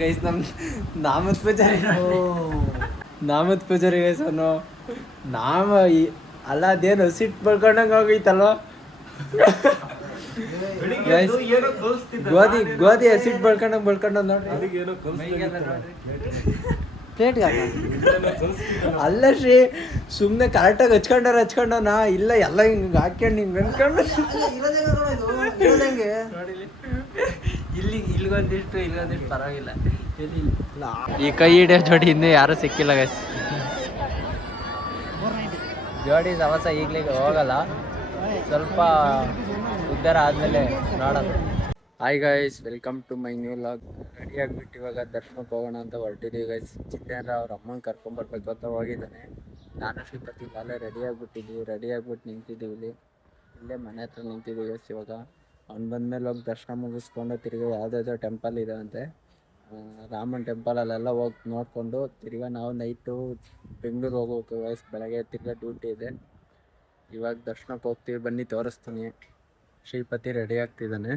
Guys ನಮ್ ನಾಮತ್ Poojary ನಾಮತ್ Poojary guys ಅವನು ನಾಮ ಅಲ್ಲ ಅದೇನು ಸಿಟ್ಟು ಬಳ್ಕೊಂಡಂಗೆ ಹೋಗೈತಲ್ವ ಗೈಸ್ ಗೋಧಿ ಗೋಧಿ ಸಿಟ್ಟು ಬಳ್ಕೊಂಡ ನೋಡ್ರಿ ಪ್ಲೇಟ್ಗೆ ಅಲ್ಲ ಶ್ರೀ ಸುಮ್ಮನೆ ಕರೆಕ್ಟಾಗಿ ಹಚ್ಕೊಂಡವನ ಇಲ್ಲ ಎಲ್ಲ ಹಿಂಗೆ ಹಾಕ್ಯಂಡು ಹಿಂಗೆ ಅನ್ಕೊಂಡು ಇಲ್ಲಿಗೊಂದಿಷ್ಟು ಪರವಾಗಿಲ್ಲ ಈ ಕೈ ಹಿಡಿಯೋ ಜೋಡಿ ಇನ್ನೂ ಯಾರೂ ಸಿಕ್ಕಿಲ್ಲ ಗೈಸ್ ಜೋಡಿ ಸವಸ ಈಗಲೇ ಹೋಗಲ್ಲ ಸ್ವಲ್ಪ ಉದ್ಧಾರ ಆದಮೇಲೆ ನೋಡೋದು. Hi guys, welcome to my new vlog. Ready ಆಗಿಬಿಟ್ಟು ಇವಾಗ ದರ್ಶನಕ್ಕೆ ಹೋಗೋಣ ಅಂತ ಹೊರಟಿದ್ದೀವಿ ಗೈಸ್. ಚಿತ್ತೇಂದ್ರ ಅವ್ರ ಅಮ್ಮನ ಕರ್ಕೊಂಬರ್ಬೇಕು ಅಂತ ಹೋಗಿದ್ದಾನೆ. ನಾನು ಶ್ರೀಪತಿ ಅಲ್ಲೇ ರೆಡಿ ಆಗಿಬಿಟ್ಟು ನಿಂತಿದ್ದೀವಿ ಇಲ್ಲೇ ಮನೆ ಹತ್ರ ನಿಂತಿದ್ದೀವಿ ಗೈಸ್. ಇವಾಗ ಅವ್ನು ಬಂದಮೇಲೆ ಹೋಗಿ ದರ್ಶನ ಮುಗಿಸ್ಕೊಂಡು ತಿರ್ಗಿ ಯಾವುದಾದ್ರೂ ಟೆಂಪಲ್ ಇದೆ ಅಂತೆ, ರಾಮನ ಟೆಂಪಲಲ್ಲೆಲ್ಲ ಹೋಗಿ ನೋಡಿಕೊಂಡು ತಿರ್ಗಿ ನಾವು ನೈಟು ಬೆಂಗಳೂರು ಹೋಗ್ಬೇಕು ಗೈಸ್. ಬೆಳಗ್ಗೆ ತಿರ್ಗಿ ಡ್ಯೂಟಿ ಇದೆ. ಇವಾಗ ದರ್ಶನಕ್ಕೆ ಹೋಗ್ತೀವಿ, ಬನ್ನಿ ತೋರಿಸ್ತೀನಿ. ಶ್ರೀಪತಿ ರೆಡಿ ಆಗ್ತಿದ್ದಾನೆ,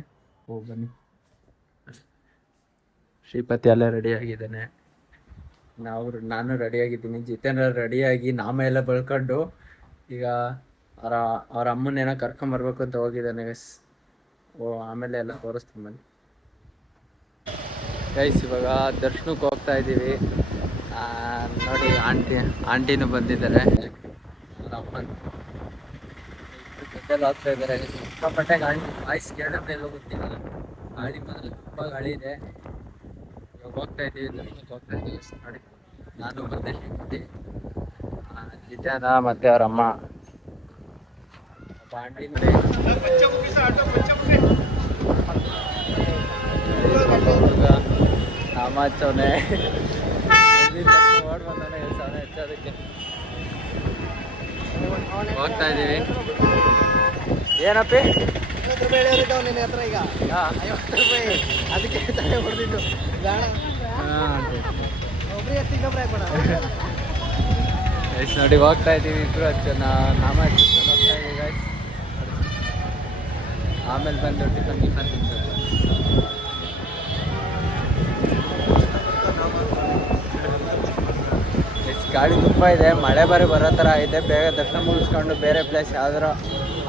ಹೋಗಿ ಬನ್ನಿ. ಶ್ರೀಪತಿ ಅಲ್ಲೇ ರೆಡಿ ಆಗಿದ್ದಾನೆ, ನಾನು ರೆಡಿಯಾಗಿದ್ದೀನಿ. ಜಿತೇಂದ್ರ ರೆಡಿಯಾಗಿ ನಾಮ ಎಲ್ಲ ಬೆಳ್ಕೊಂಡು ಈಗ ಅವ್ರ ಅಮ್ಮನೇನೋ ಕರ್ಕೊಂಬರ್ಬೇಕು ಅಂತ ಹೋಗಿದ್ದಾನೆ ಗೈಸ್. ಆಮೇಲೆ ಎಲ್ಲ ತೋರಿಸ್ತೀನಿ ಬನ್ನಿ ಗೈಸ್. ಇವಾಗ ದರ್ಶನಕ್ಕೆ ಹೋಗ್ತಾ ಇದ್ದೀವಿ. ನೋಡಿ ಆಂಟಿನೂ ಬಂದಿದ್ದಾರೆ, ಅವ್ರ ಅಮ್ಮನ ಹೋಗ್ತಾ ಇದ್ದಾರೆ. ಸಿಕ್ಕಾಪಟ್ಟೆ ಗಾಳಿ, ವಾಯ್ಸ್ ಕೇಳಿದ್ರೆ ಎಲ್ಲೋ ಗೊತ್ತಿಲ್ಲ, ಗಾಳಿ ಮಾತ್ರ ತುಂಬ ಗಾಳಿ ಇದೆ. ಇವಾಗ ಹೋಗ್ತಾ ಇದ್ದೀವಿ, ದರ್ಶನಕ್ಕೆ ಹೋಗ್ತಾ ಇದ್ದೀವಿ ನೋಡಿ. ನಾನು ಬಂದೆ ಶ್ರೀಪತಿ, ಜಿತೇಂದ್ರ ಮತ್ತೆ ಅವ್ರ ಅಮ್ಮ ಆಂಟಿ ನೋಡಿ. ನಾಮ ಹಚ್ಚವನೆ ಓಡ್ ಬಂದವನೆ ಹೆಚ್ಚೋದಕ್ಕೆ ಹೋಗ್ತಾ ಇದ್ದೀವಿ. ಏನಪ್ಪಿ ನಿನ್ನ ಹತ್ರ ಈಗ 50 ರೂಪಾಯಿ ಅದಕ್ಕೆ ತಲೆ ಹೊಡೆದಿದ್ದು ನೋಡಿ. ಹೋಗ್ತಾ ಇದ್ದೀವಿ ಇಬ್ಬರು ನಾಮ ಹಚ್ಕೊಂಡು ಹೋಗ್ತಾ ಇದ್ದೀವಿ ಗೈಸ್. ಆಮೇಲೆ ಬಂದು ಟಿಫನ್ ತಿಂತಾರೆ. ಗಾಳಿ ತುಂಬ ಇದೆ, ಮಳೆ ಬರೋ ಥರ ಇದೆ. ಬೇಗ ದರ್ಶನ ಮುಗಿಸ್ಕೊಂಡು ಬೇರೆ ಪ್ಲೇಸ್ ಯಾವ್ದಾರು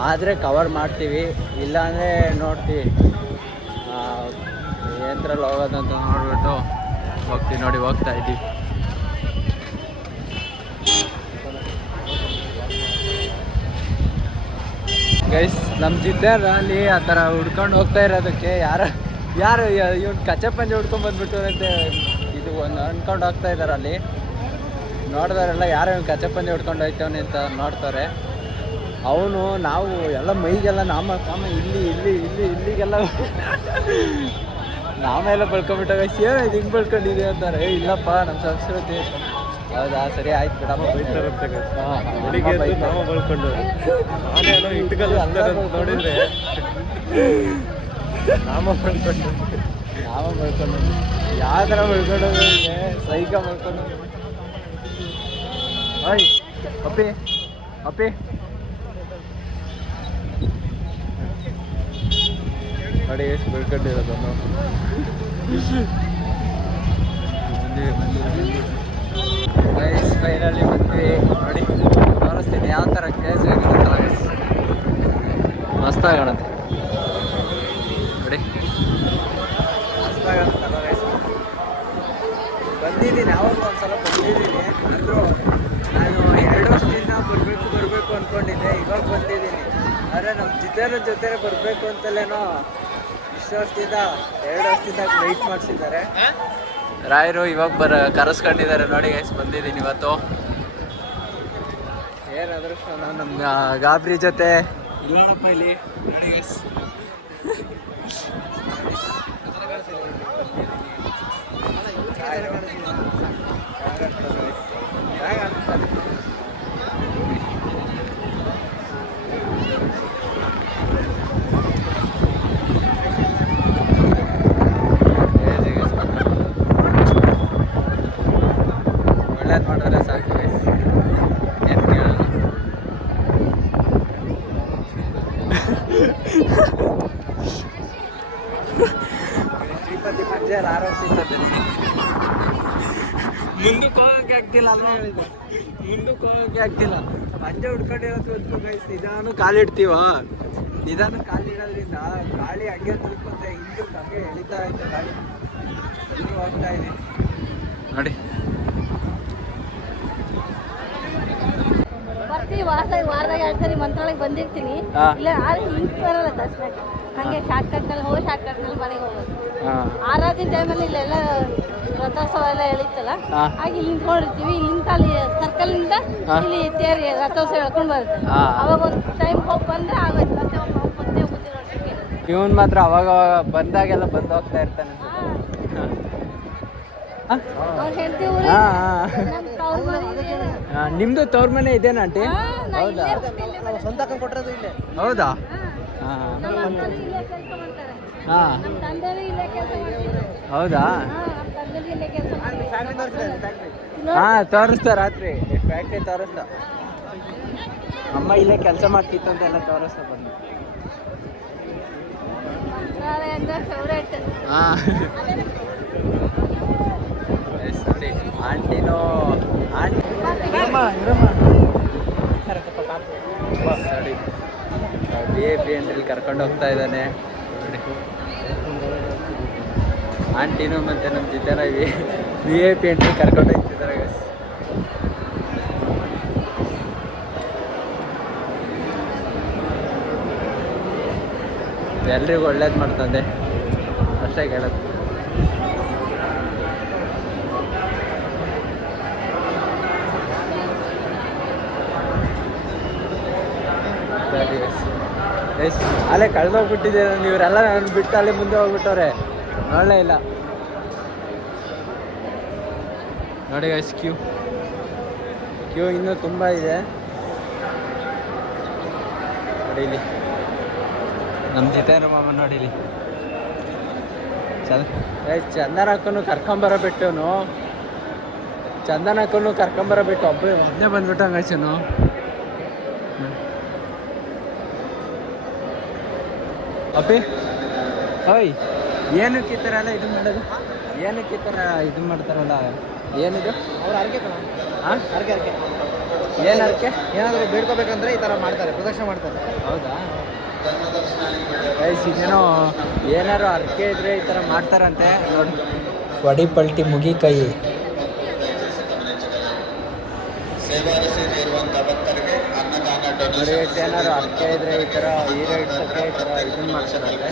ಆದರೆ ಕವರ್ ಮಾಡ್ತೀವಿ, ಇಲ್ಲಾಂದರೆ ನೋಡ್ತೀವಿ ಏನ್ರಲ್ಲಿ ಹೋಗೋದಂತ ನೋಡ್ಬಿಟ್ಟು ಹೋಗ್ತೀವಿ ನೋಡಿ. ಹೋಗ್ತಾ ಇದ್ದೀವಿ ಗೈಸ್. ನಮ್ಮ ಜಿದ್ದೇಂದ್ರ ಅಲ್ಲಿ ಆ ಥರ ಹುಡ್ಕೊಂಡು ಹೋಗ್ತಾ ಇರೋದಕ್ಕೆ ಯಾರು ಇವ್ನು ಕಚ್ಚೆ ಪಂಜೆ ಹುಡ್ಕೊಂಡು ಬಂದ್ಬಿಟ್ಟು ಅಂತೆ ಇದು ಒಂದು ಅಂದ್ಕೊಂಡು ಹೋಗ್ತಾ ಇದ್ದಾರೆ. ಅಲ್ಲಿ ನೋಡಿದವರೆಲ್ಲ ಯಾರೋ ಇವ್ನು ಕಚ್ಚೆ ಪಂಜೆ ಹುಡ್ಕೊಂಡು ಹೋಗ್ತವನೆ ಅಂತ ನೋಡ್ತಾರೆ. ಅವನು ನಾವು ಎಲ್ಲ ಮೈಗೆಲ್ಲ ನಾಮ ಇಲ್ಲಿಗೆಲ್ಲ ನಾಮ ಎಲ್ಲ ಬಳ್ಕೊಂಡ್ಬಿಟ್ಟಾಗ ಏನು ಇದು ಹಿಂಗೆ ಬಳ್ಕೊಂಡಿದೆ ಅಂತಾರೆ. ಇಲ್ಲಪ್ಪ ನಮ್ಮ ಸಂಸ್ಕೃತಿ. ಹೌದಾ, ಸರಿ ಆಯ್ತು ಬಿಡಮ್ಮ, ಬೈತಾರಂತೆ ನಾಮ ಬಳ್ಕೊಂಡು ನೋಡಿದ್ರೆ ನಾಮ ಬಳ್ಕೊಂಡು ಯಾವ ಥರ ಬಳ್ಕೊಂಡು ಸೈಕ ಬಳ್ಕೊಂಡು. ಓಯ್ ಅಪ್ಪಿ ನೋಡಿ ಎಷ್ಟು ಬೆಳ್ಕೊಂಡಿರೋದು. ಫೈನಲಿ ಬಂದ್ವಿ ನೋಡಿ. ತೋರಿಸ್ತೀನಿ ಯಾವ ಥರ ಕ್ರೇಜ್ ಆಗಿರುತ್ತಲ್ಲ ಗೈಸ್, ಮಸ್ತಾಗಿ ಕಾಣುತ್ತೆ ನೋಡಿ, ಮಸ್ತಾಗಿ ಕಾಣುತ್ತಲ್ಲ ಗೈಸ್. ಬಂದಿದ್ದೀನಿ, ಯಾವಾಗ ಒಂದ್ಸಲ ಬಂದಿದ್ದೀನಿ, ಆದರೂ ನಾನು 2 ವರ್ಷದಿಂದ ಬರಬೇಕು ಅಂದ್ಕೊಂಡಿದ್ದೆ. ಇವಾಗ ಬಂದಿದ್ದೀನಿ, ಆದರೆ ನಮ್ಮ ಜಿತೇಂದ್ರ ಜೊತೆ ಬರಬೇಕು ಅಂತಲೇನೋ ಇಷ್ಟು ವರ್ಷದಿಂದ 2 ವರ್ಷದಿಂದ ವೆಯ್ಟ್ ಮಾಡಿಸಿದ್ದಾರೆ ರಾಯರು. ಇವಾಗ ಕರೆಸ್ಕೊಂಡಿದ್ದಾರೆ ನೋಡಿ ಗೈಸ್. ಬಂದಿದ್ದೀನಿ ಇವತ್ತು. ಏನಾದರೂ ನಾನು ನಮ್ಮ ಗಾಬರಿ ಜೊತೆ ಇಲ್ಲೋಣಪ್ಪ ಇಲ್ಲಿ ನೋಡಿ ಗೈಸ್. ಒಳ್ಳೇದು ಮಾಡಿದ್ರೆ ಸಾಕು ಗೈಸ್, ಏನು ಕೇಳೋದು. ಶ್ರೀಪತಿ ಪಂಜೆ ಆರೋಗ್ಯ ಆಗ್ತದೆ. ಮುಂದಕ್ಕೆ ಹೋಗಕ್ಕೆ ಆಗ್ತಿಲ್ಲ ಅಲ್ವಾ? ಮುಂದಕ್ಕೆ ಹೋಗಕ್ಕೆ ಆಗ್ತಿಲ್ಲ. ಪಂಜೆ ಹುಡ್ಕೊಂಡಿರೋದು ಗೈಸ್. ನಿಧಾನ ಕಾಲಿಡ್ತೀವ, ನಿಧಾನ ಕಾಲಿಡೋದ್ರಿಂದ ಗಾಳಿ ಹಂಗೆ ತುಳ್ಕೊಂಡೆ ಹಿಂದಕ್ಕೆ ಹಂಗೆ ಎಳಿತಾ ಐತೆ ಗಾಳಿ. ಹೋಗ್ತಾ ಇದೆ ನೋಡಿ. ಬರ್ತೀವಿ ವಾರದಾಗ 2 ಸರಿ ಮಂತ್ರಾಲಯಕ್ಕೆ ಬಂದಿರ್ತೀನಿ. ಇಲ್ಲ ಲಿಂಕ್ ಬರಲ್ಲ ದರ್ಶನಕ್ಕೆ. ಹಂಗೆ ಶಾರ್ಟ್ ಕಟ್ನಲ್ಲಿ ಹೋಗಿ ಶಾರ್ಟ್ ಕಟ್ನಲ್ಲಿ ಮನೆಗೆ ಹೋಗೋದು. ಆರಾಧಿನ ಟೈಮಲ್ಲಿ ಇಲ್ಲೆಲ್ಲ ರಥೋತ್ಸವ ಎಲ್ಲ ಎಳಿತಲ್ಲ, ಹಾಗೆ ನಿಂತ್ಕೊಂಡಿರ್ತೀವಿ. ಅಲ್ಲಿ ಸರ್ಕಲ್ನಿಂದ ಇಲ್ಲಿ ತೇರಿ ರಥೋತ್ಸವ ಹೇಳ್ಕೊಂಡು ಬರುತ್ತೆ. ಅವಾಗ ಒಂದು ಟೈಮ್ ಹೋಗಿ ಬಂದ್ರೆ ಆಗೋದು. ಮತ್ತೆ ಮುಂದೆ ಇವನ್ ಮಾತ್ರ ಅವಾಗ ಬಂದಾಗೆಲ್ಲ ಬಂದು ಹೋಗ್ತಾ ಇರ್ತಾನೆ. ನಿಮ್ದು ತವ್ರ ಮನೆ ಇದೇನಾ ಆಂಟಿ? ಹೌದಾ? ಸ್ವಂತ ಕೊಟ್ಟಿರೋದು ಇಲ್ಲೇ. ಹೌದಾ? ಹೌದಾ? ತೋರಿಸ್ತಾ ರಾತ್ರಿ ಫ್ಯಾಕ್ಟ್ರಿ ತೋರಿಸ್ತಾ. ಅಮ್ಮ ಇಲ್ಲೇ ಕೆಲಸ ಮಾಡ್ತಿತ್ತು ಅಂತ ಎಲ್ಲ ತೋರಿಸ್ತಾ ಬಂದು. ನೋಡಿ ಆಂಟಿನೂ ನೋಡಿ VIP ಎಂಟ್ರಲ್ಲಿ ಕರ್ಕೊಂಡು ಹೋಗ್ತಾ ಇದ್ದಾನೆ ನೋಡಿ. ಆಂಟಿನೂ ಮತ್ತೆ ನಮ್ಮ ಜೊತೆ VIP ಎಂಟ್ರಿ ಕರ್ಕೊಂಡು ಹೋಗ್ತಿದ್ದಾರೆ. ಎಲ್ರಿಗೂ ಒಳ್ಳೇದು ಮಾಡ್ತದೆ ಅಷ್ಟೇ ಕೇಳೋದು. ಅಲ್ಲೇ ಕಳೆದೋಗ್ಬಿಟ್ಟಿದೆ. ಇವರೆಲ್ಲ ನಾನು ಬಿಟ್ಟು ಅಲ್ಲಿ ಮುಂದೆ ಹೋಗ್ಬಿಟ್ಟವ್ರೆ, ನೋಡಲೇ ಇಲ್ಲ ನೋಡಿ ಗೈಸ್. ಕ್ಯೂ ಇನ್ನೂ ತುಂಬ ಇದೆ ನೋಡಿ. ಇಲ್ಲಿ ನಮ್ಮ ಜೊತೆ ಮಾಮ ನೋಡಿ. ಇಲ್ಲಿ ಚಂದನ ಅಕ್ಕನು ಕರ್ಕೊಂಬರಬಿಟ್ಟವನು, ಚಂದನ ಅಕ್ಕನು ಕರ್ಕೊಂಬರಬಿಟ್ಟು ಒಬ್ಬನೇ ಬಂದ್ಬಿಟ್ಟು ಹಂಗಾಯ್ಸನು. ಅಪ್ಪಿ ಓಯ್, ಏನಕ್ಕೆ ಈ ಥರ ಎಲ್ಲ ಇದು ಮಾಡೋದು? ಏನಕ್ಕೆ ಈ ಥರ ಇದು ಮಾಡ್ತಾರಲ್ಲ? ಏನಿದು? ಅವ್ರು ಅರ್ಕೆ ಹಾಂ, ಅರ್ಕೆ ಏನು ಅರ್ಕೆ? ಏನಾದರೂ ಬೇಡ್ಕೋಬೇಕಂದ್ರೆ ಈ ಥರ ಮಾಡ್ತಾರೆ, ಪ್ರದಕ್ಷಿಣೆ ಮಾಡ್ತಾರೆ. ಹೌದಾ? ಇದೇನೋ ಏನಾರು ಅರ್ಕೆ ಇದ್ರೆ ಈ ಥರ ಮಾಡ್ತಾರಂತೆ ನೋಡಿ. ವಡಿ ಪಲ್ಟಿ ಮುಗಿ ಕೈ ನೋಡಿ. ಏನಾರು ಅರ್ಕೆ ಇದ್ರೆ ಈ ಥರ ಹೀರೋ ಇಡ್ಸೋಕ್ಕೆ ಈ ಥರ ಇದನ್ನು ಮಾಡ್ತಾರಂತೆ.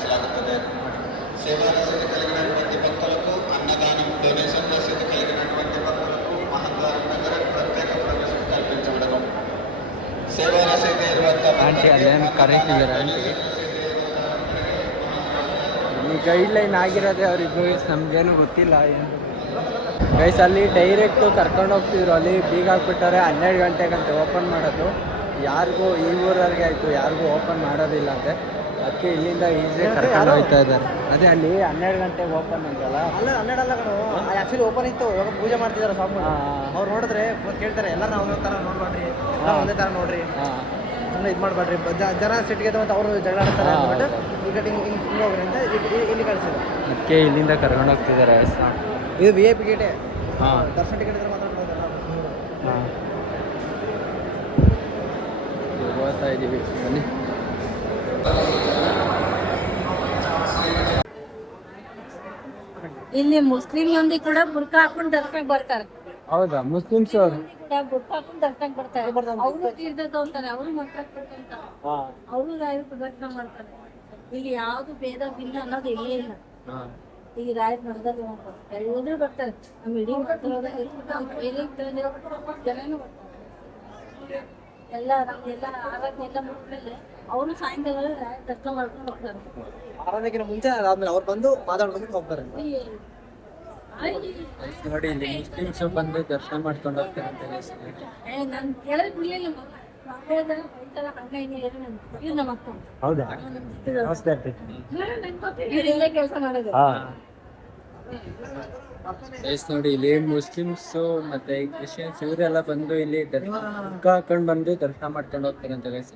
ಆಂಟಿ ಅಲ್ಲೇನು ಕರೀತಿದ್ದಾರೆ ಆಂಟಿ. ಈ ಗೈಡ್ಲೈನ್ ಆಗಿರೋದೆ ಅವ್ರಿಬ್ರು, ನಮ್ಗೇನು ಗೊತ್ತಿಲ್ಲ ಏನು. ಗೈಸ್ ಅಲ್ಲಿ ಡೈರೆಕ್ಟು ಕರ್ಕೊಂಡು ಹೋಗ್ತಿದ್ರು, ಅಲ್ಲಿ ಬೀಗ ಹಾಕ್ಬಿಟ್ಟಾರೆ. 12 ಗಂಟೆಗಂತೆ ಓಪನ್ ಮಾಡೋದು. ಯಾರಿಗೂ ಈ ಊರವ್ರಿಗೆ ಆಯಿತು, ಯಾರಿಗೂ ಓಪನ್ ಮಾಡೋದಿಲ್ಲ ಅಂತೆ. ಅದಕ್ಕೆ ಇಲ್ಲಿಂದ ಈಸಿಯಾಗಿ ಕರ್ಕೊಂಡು ಹೋಗ್ತಾ ಇದ್ದಾರೆ. ಅದೇ ಅಲ್ಲಿ 12 ಗಂಟೆಗೆ ಓಪನ್ ಅಂತಲ್ಲ. ಅಲ್ಲ 12 ಅಲ್ಲ ಕಣೋ, ಆ್ಯಕ್ಚುಲಿ ಓಪನ್ ಇತ್ತು. ಇವಾಗ ಪೂಜೆ ಮಾಡ್ತಿದ್ದಾರೆ ಸ್ವಾಮಿ. ಅವ್ರು ನೋಡಿದ್ರೆ ಕೇಳ್ತಾರೆ, ಎಲ್ಲ ನಾವು ಒಂದೇ ಥರ ನೋಡ್ಬೇಡ್ರಿ, ನಾವು ಒಂದೇ ಥರ ನೋಡ್ರಿ, ಸುಮ್ಮನೆ ಇದು ಮಾಡಬೇಡ್ರಿ, ಜನ ಸಿಟ್ಟಿಗೆ ಮತ್ತು ಅವರು ಜಗಳ ಆಡ್ತಾರೆ ಅಂದ್ಬಿಟ್ಟು ಈ ಕಡೆ ಹಿಂಗೆ ಹೋಗ್ರಿ ಅಂತ ಇಲ್ಲಿ ಕಳಿಸಿದ್ರು. ಅದಕ್ಕೆ ಇಲ್ಲಿಂದ ಕರ್ಕೊಂಡು ಹೋಗ್ತಿದ್ದಾರೆ. ಇದು VIP ಗೇಟೇ. ಹಾಂ, ದರ್ಶನ ಟಿಕೆಟ್ ಇದ್ರೆ ಮಾತಾಡ್ಬೋದಲ್ಲ. ಹಾಂ, ಹೋಗ್ತಾ ಇದ್ದೀವಿ ಬನ್ನಿ. ಇಲ್ಲಿ ಮುಸ್ಲಿಂ ಮಂದಿ ಕೂಡ ಬುರ್ಕಾ ಹಾಕೊಂಡು ದರ್ಶನಕ್ಕೆ ಬರ್ತಾರೆ. ಹೌದಾ? ಮುಸ್ಲಿಮ್ಸ್ ಅವರು ಬುರ್ಕಾ ಹಾಕೊಂಡು ದರ್ಶನಕ್ಕೆ ಬರ್ತಾರೆ. ಅವರು ತೀರ್ಥ ತಗೊಂತಾರೆ, ಅವರು ಮಂತ್ರ ಕೊಡ್ತಾರೆ, ಅವರು ರಾಯರ ಪ್ರದರ್ಶನ ಮಾಡ್ತಾರೆ. ಇಲ್ಲಿ ಯಾವ್ದು ಭೇದ ಭಿನ್ನ ಅನ್ನೋದು ಇಲ್ಲೇ ಇಲ್ಲ. ಈಗ ರಾಯರ ಮಠದಲ್ಲಿ ಎಲ್ಲರೂ ಬರ್ತಾರೆ. ನಮ್ಮ ಇಡೀ ಜನನೂ ಬರ್ತಾರೆ. ಎಲ್ಲ ನಮ್ಗೆಲ್ಲ ಆರಾಧನೆ ಎಲ್ಲ ಮುಗಿದ್ಮೇಲೆ ಅವರು ಸಾಯಂಕಾಲ ರಾಯರ ದರ್ಶನ ಮಾಡ್ಕೊಂಡು ಹೋಗ್ತಾರೆ. ಆರಾಧನೆಗಿಂತ ಮುಂಚೆ ಅದಾದ್ಮೇಲೆ ಅವ್ರು ಬಂದು ಮಾತಾಡ್ಕೊಂಡು ಹೋಗ್ತಾರೆ. ನೋಡಿ, ಇಲ್ಲಿ ಮುಸ್ಲಿಮ್ಸ್ ಬಂದು ದರ್ಶನ ಮಾಡ್ಕೊಂಡು ಹೋಗ್ತಾರೆ ಅಂತ. ನಾನು ಕೇಳೋದು ಬಿಡಲಿಲ್ಲ. ಹೌದಾ? ಇಲ್ಲೇ ಕೆಲಸ ಮಾಡೋದು. ನೋಡಿ, ಇಲ್ಲಿ ಮುಸ್ಲಿಮ್ಸ್ ಮತ್ತೆ ಕ್ರಿಶ್ಚಿಯನ್ಸ್ ಇವರೆಲ್ಲ ಬಂದು ಇಲ್ಲಿ ಹಾಕೊಂಡು ಬಂದು ದರ್ಶನ ಮಾಡ್ಕೊಂಡು ಹೋಗ್ತಾರೆ ಅಂತ ಗೈಸ್.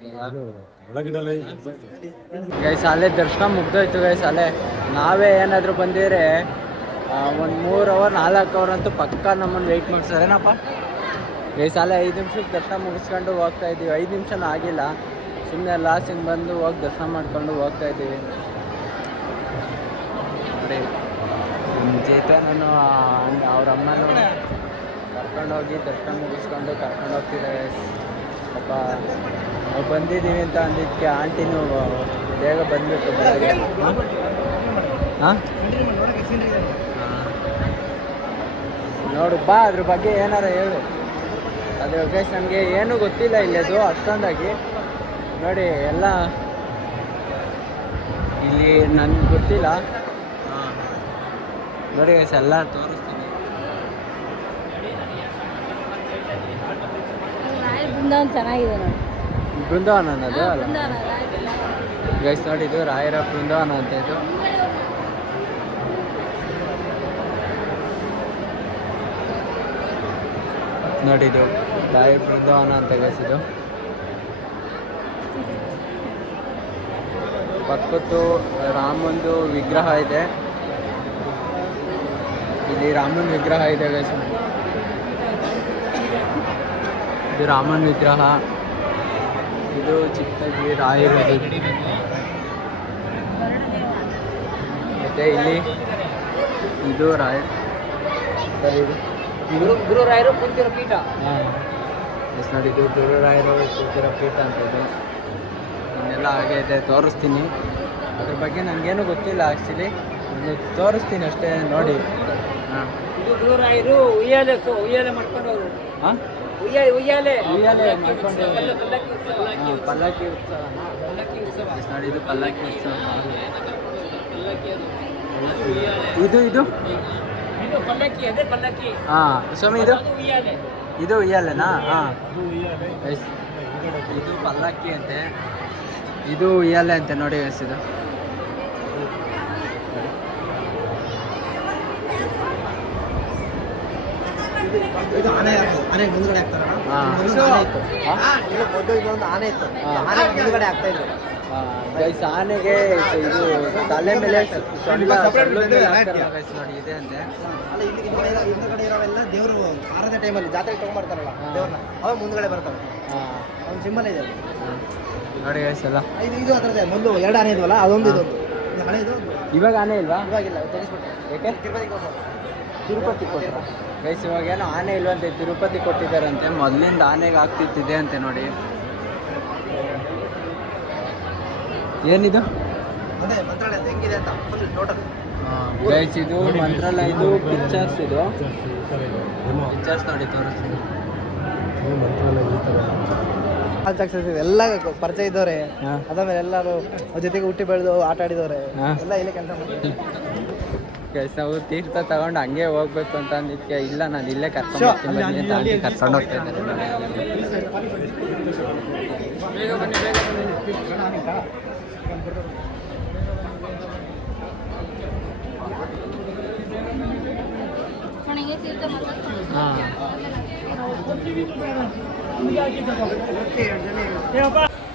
ಗೈಸ್ ಅಲ್ಲೇ ದರ್ಶನ ಮುಗ್ದೋಯ್ತು ಗೈಸ್. ಅಲ್ಲೇ ನಾವೇ ಏನಾದ್ರು ಬಂದಿದ್ರೆ ಒಂದು 3 ಅವರ್ 4 ಅವರ್ ಅಂತೂ ಪಕ್ಕ ನಮ್ಮನ್ನು ವೆಯ್ಟ್ ಮಾಡ್ಸೋರೇನಪ್ಪ. ಈ ಸಲ 5 ನಿಮಿಷಕ್ಕೆ ದರ್ಶನ ಮುಗಿಸ್ಕೊಂಡು ಹೋಗ್ತಾ ಇದ್ದೀವಿ. 5 ನಿಮಿಷನೂ ಆಗಿಲ್ಲ, ಸುಮ್ಮನೆ ಲಾಸಿಂಗ್ ಬಂದು ಹೋಗಿ ದರ್ಶನ ಮಾಡ್ಕೊಂಡು ಹೋಗ್ತಾ ಇದ್ದೀವಿ ನೋಡಿ. ನಮ್ಮ ಜೊತೆ ನಾನು ಅವ್ರ ಅಮ್ಮನೂ ಕರ್ಕೊಂಡೋಗಿ ದರ್ಶನ ಮುಗಿಸ್ಕೊಂಡು ಕರ್ಕೊಂಡು ಹೋಗ್ತಿದ್ದಾರೆ. ಪಾಪ ನಾವು ಬಂದಿದ್ದೀವಿ ಅಂತ ಅಂದಿದ್ದಕ್ಕೆ ಆಂಟಿನೂ ಬೇಗ ಬಂದುಬಿಟ್ಟು ಬೆಳಗ್ಗೆ. ಹಾಂ ನೋಡು ಬಾ, ಅದ್ರ ಬಗ್ಗೆ ಏನಾರ ಹೇಳು. ಅದ್ರ ಬಗ್ಗೆ ನನಗೆ ಏನೂ ಗೊತ್ತಿಲ್ಲ ಇಲ್ಲದು ಅಷ್ಟೊಂದಾಗಿ. ನೋಡಿ ಎಲ್ಲ ಇಲ್ಲಿ ನನಗೆ ಗೊತ್ತಿಲ್ಲ. ನೋಡಿ ಎಲ್ಲ ತೋರಿಸ್ತೀನಿ. ಬೃಂದಾವನ ಚೆನ್ನಾಗಿದೆ ನೋಡಿ. ಬೃಂದಾವನ ಅನ್ನೋದು ಅಲ್ಲ ಬೃಂದಾವನ ಗೈಸ್, ನೋಡಿ ಇದು ರಾಯರ ಬೃಂದಾವನ ಅಂತ. ಇದು ನೋಡಿ, ಇದು ರಾಯರ ಬೃಂದಾವನ ಅಂತ ಗೈಸ್. ಇದು ಪಕ್ಕದ್ದು ರಾಮಂದು ವಿಗ್ರಹ ಇದೆ. ಇಲ್ಲಿ ರಾಮನ ವಿಗ್ರಹ ಇದೆ ಗೈಸ್. ಇದು ರಾಮನ ವಿಗ್ರಹ. ಇದು ಚಿಕ್ಕದಾಗಿ ರಾಯರದು. ಮತ್ತೆ ಇಲ್ಲಿ ಇದು ರಾಯರ್ ಗುರುರಾಯರು ಕುಂತಿರೋ ಪೀಠ. ಹಾಂ ಎಸ್ ನೋಡಿ, ಇದು ಗುರುರಾಯರು ಕೂತಿರೋ ಪೀಠ ಅಂತ. ಇದು ಇನ್ನೆಲ್ಲ ಹಾಗೆ ಇದೆ, ತೋರಿಸ್ತೀನಿ. ಅದ್ರ ಬಗ್ಗೆ ನನಗೇನು ಗೊತ್ತಿಲ್ಲ ಆ್ಯಕ್ಚುಲಿ, ನಾನು ತೋರಿಸ್ತೀನಿ ಅಷ್ಟೇ ನೋಡಿ. ಹಾಂ ಇದು ಗುರುರಾಯರು ಉಯ್ಯಾಲೆ ಮಾಡ್ಕೊಂಡು ಅವರು. ಹಾಂ ಉಯ್ಯಾಲೆ ಮಾಡ್ಕೊಂಡು ಪಲ್ಲಕ್ಕಿ ಉತ್ಸವ ನೋಡಿ. ಇದು ಪಲ್ಲಕ್ಕಿ ಉತ್ಸವ. ಇದು ಹಾಂ ಸ್ವಾಮಿ, ಇದು ಉಯ್ಯಾಲೆನಾ? ಹಾಂ ಇದು ಪಲ್ಲಕ್ಕಿ ಅಂತೆ, ಇದು ಉಯ್ಯಾಲೆ ಅಂತೆ ನೋಡಿ ಗೈಸ್. ಇದು ಇದು ಆನೆ ಮುಂದ್ಗಡೆ ಹಾಕ್ತಾರಲ್ಲ. ಆನೆ ಇತ್ತು, ಆನೆ ಮುಂದ್ಗಡೆ ಆಗ್ತಾ ಇದ್ರು ಗೈಸ್. ಆನೆಗೆ ಇದು ತಲೆ ಮೇಲೆ ಸೊಳ್ಳೆ ಹಾಕ್ತಾರಲ್ಲ ಗೈಸ್, ನೋಡಿ ಇದೆ ಅಂತೆ. ಅಲ್ಲ, ಇಲ್ಲಿ ಹಿಂದ್ಗಡೆ ಇರೋವೆಲ್ಲ ದೇವರು ಆರಾಧನೆ ಟೈಮಲ್ಲಿ ಜಾತ್ರೆ ತಗೊಂಡ್ಬರ್ತಾರಲ್ಲ ದೇವ್ರನ್ನ, ಅವಾಗ ಮುಂದ್ಗಡೆ ಬರ್ತಾವೆ. ಒಂದು ಸಿಂಬಲ್ ಇದೆ ನೋಡಿ ಗೈಸ್ ಎಲ್ಲ. ಇದು ಅದರದೇ ಮೊದಲು 2 ಆನೆ ಇದ್ವಲ್ಲ, ಅದೊಂದು ಇದೊಂದು. ಇದು ಹಳೆಯದು. ಇವಾಗ ಆನೆ ಇಲ್ವಾ? ಇವಾಗಿಲ್ಲ, ತೆಗಿಸ್ಬಿಟ್ಟು. ಯಾಕೆ? ತಿರುಪತಿ ಕೊಟ್ಟರು ಗೈಸ್. ಇವಾಗೇನೋ ಆನೆ ಇಲ್ವಂತೆ, ತಿರುಪತಿ ಕೊಟ್ಟಿದ್ದಾರಂತೆ. ಮೊದಲಿಂದ ಆನೆಗೆ ಆಗ್ತಿತ್ತಿದೆ ಅಂತೆ ನೋಡಿ. ಏನಿದು? ಅದೇ ಮಂತ್ರಾಲಯ ಹೆಂಗಿದೆ ಅಂತ ಫುಲ್ ಟೋಟಲ್ ಗೈಸ್. ಇದು ಮಂತ್ರಾಲಯದು ಪಿಕ್ಚರ್ಸ್. ಇದು ಪಿಕ್ಚರ್ಸ್ ನೋಡಿ, ತೋರಿಸ್ತೀನಿ. ಎಲ್ಲ ಪರಿಚಯ ಇದ್ದವ್ರೆ, ಅದಾದ್ಮೇಲೆ ಎಲ್ಲರೂ ಅವ್ರ ಜೊತೆಗೆ ಹುಟ್ಟಿ ಬೆಳೆದು ಆಟ ಆಡಿದವ್ರೆ, ಎಲ್ಲ ಇಲ್ಲೇ ಕೆಲಸ ಮಾಡ್ತಾರೆ ಗೈಸ್. ನಾವು ತೀರ್ಥ ತಗೊಂಡು ಹಂಗೆ ಹೋಗ್ಬೇಕು ಅಂತ ಅಂದಿದ್ಕೆ ಇಲ್ಲ, ನಾನು ಇಲ್ಲೇ ಕರ್ಕೊಂಡು ಹೋಗ್ತೀನಿ ಅಂತ ಆಂಟಿ ಕರ್ಕೊಂಡು ಹೋಗ್ತಾ ಇದ್ದಾರೆ.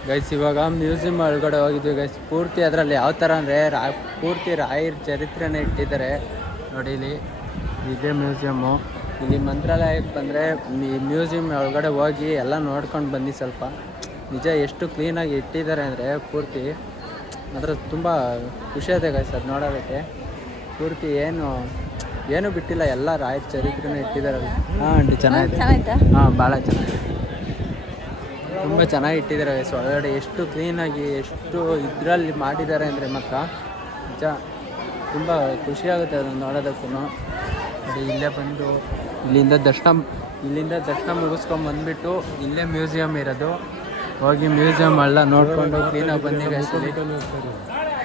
ಗೈಸ್ ಇವಾಗ ಮ್ಯೂಸಿಯಂ ಒಳಗಡೆ ಹೋಗಿದ್ವಿ ಗೈಸ್. ಪೂರ್ತಿ ಅದರಲ್ಲಿ ಯಾವ ಥರ ಅಂದರೆ ಪೂರ್ತಿ ರಾಯರ ಚರಿತ್ರೆನ ಇಟ್ಟಿದ್ದಾರೆ ನೋಡಿ. ಇಲ್ಲಿ ಇದೇ ಮ್ಯೂಸಿಯಮ್ಮು. ಇಲ್ಲಿ ಮಂತ್ರಾಲಯಕ್ಕೆ ಬಂದರೆ ಈ ಮ್ಯೂಸಿಯಂ ಒಳಗಡೆ ಹೋಗಿ ಎಲ್ಲ ನೋಡ್ಕೊಂಡು ಬನ್ನಿ ಸ್ವಲ್ಪ. ನಿಜ ಎಷ್ಟು ಕ್ಲೀನಾಗಿ ಇಟ್ಟಿದ್ದಾರೆ ಅಂದರೆ ಪೂರ್ತಿ ಮಾತ್ರ ತುಂಬ ಖುಷಿ ಆಗಿದೆ ಗೈಸ್ ಅದು ನೋಡೋದಕ್ಕೆ. ಪೂರ್ತಿ ಏನು ಬಿಟ್ಟಿಲ್ಲ, ಎಲ್ಲ ರಾಯರ ಚರಿತ್ರೆನ ಇಟ್ಟಿದ್ದಾರಲ್ಲ. ಹಾಂ ಆಂಟಿ ಚೆನ್ನಾಗಿದೆ. ಹಾಂ ಭಾಳ ಚೆನ್ನಾಗಿದೆ, ತುಂಬ ಚೆನ್ನಾಗಿ ಇಟ್ಟಿದ್ದಾರೆ ಗೈಸ್. ಒಳಗಡೆ ಎಷ್ಟು ಕ್ಲೀನಾಗಿ ಎಷ್ಟು ಇದರಲ್ಲಿ ಮಾಡಿದ್ದಾರೆ ಅಂದರೆ ಮಾತ್ರ ನಿಜ ತುಂಬ ಖುಷಿಯಾಗುತ್ತೆ ಅದನ್ನು ನೋಡೋದಕ್ಕೂ. ನೋಡಿ ಇಲ್ಲೇ ಬಂದು ಇಲ್ಲಿಂದ ದರ್ಶನ ಮುಗಿಸ್ಕೊಂಡು ಬಂದುಬಿಟ್ಟು ಇಲ್ಲೇ ಮ್ಯೂಸಿಯಂ ಇರೋದು. ಹೋಗಿ ಮ್ಯೂಸಿಯಂ ಎಲ್ಲ ನೋಡಿಕೊಂಡು ಕ್ಲೀನಾಗಿ ಬನ್ನಿ ಗೈಸ್.